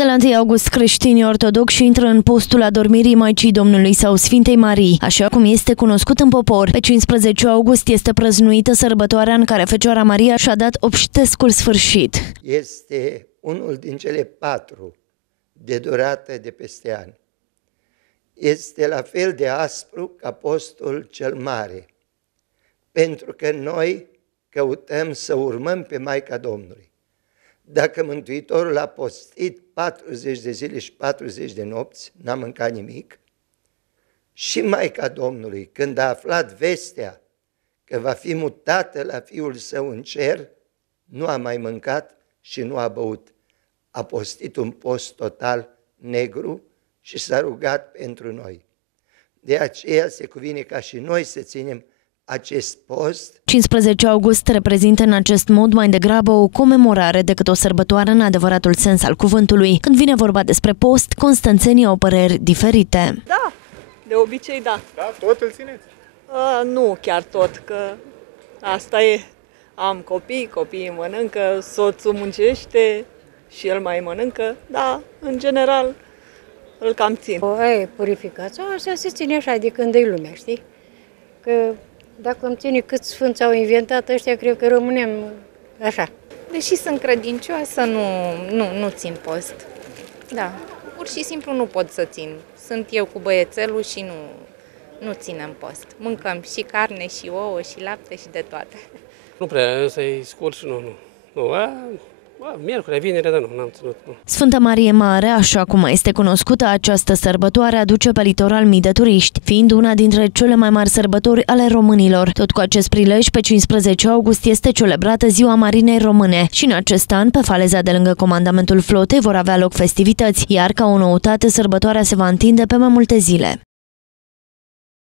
De la 1 august, creștinii ortodoxi intră în postul adormirii Maicii Domnului sau Sfintei Marii, așa cum este cunoscut în popor. Pe 15 august este prăznuită sărbătoarea în care Fecioara Maria și-a dat obștescul sfârșit. Este unul din cele 4 de durată de peste an. Este la fel de aspru ca postul cel mare, pentru că noi căutăm să urmăm pe Maica Domnului. Dacă Mântuitorul a postit 40 de zile și 40 de nopți, n-a mâncat nimic, și Maica Domnului, când a aflat vestea că va fi mutată la Fiul Său în cer, nu a mai mâncat și nu a băut. A postit un post total negru și s-a rugat pentru noi. De aceea se cuvine ca și noi să ținem acest post. 15 august reprezintă în acest mod mai degrabă o comemorare decât o sărbătoare în adevăratul sens al cuvântului. Când vine vorba despre post, constanțenii au păreri diferite. Da, de obicei da. Da, tot îl țineți? Nu chiar tot, că asta e. Am copii, copiii mănâncă, soțul muncește și el mai mănâncă. Da, în general îl cam țin. Purificația, asta se ține așa de când e lumea, știi? Că dacă îmi ține câți sfânți au inventat ăștia, cred că rămânem așa. Deși sunt credincioasă, nu țin post. Da, pur și simplu nu pot să țin. Sunt eu cu băiețelul și nu ținem post. Mâncăm și carne, și ouă, și lapte, și de toate. Nu prea, ăsta e scurt și nu. Miercuri, vineri, dar n-am ținut. Nu. Sfânta Marie Mare, așa cum este cunoscută această sărbătoare, aduce pe litoral mii de turiști, fiind una dintre cele mai mari sărbători ale românilor. Tot cu acest prilej, pe 15 august este celebrată Ziua Marinei Române și în acest an, pe faleza de lângă comandamentul flotei, vor avea loc festivități, iar ca o noutate, sărbătoarea se va întinde pe mai multe zile.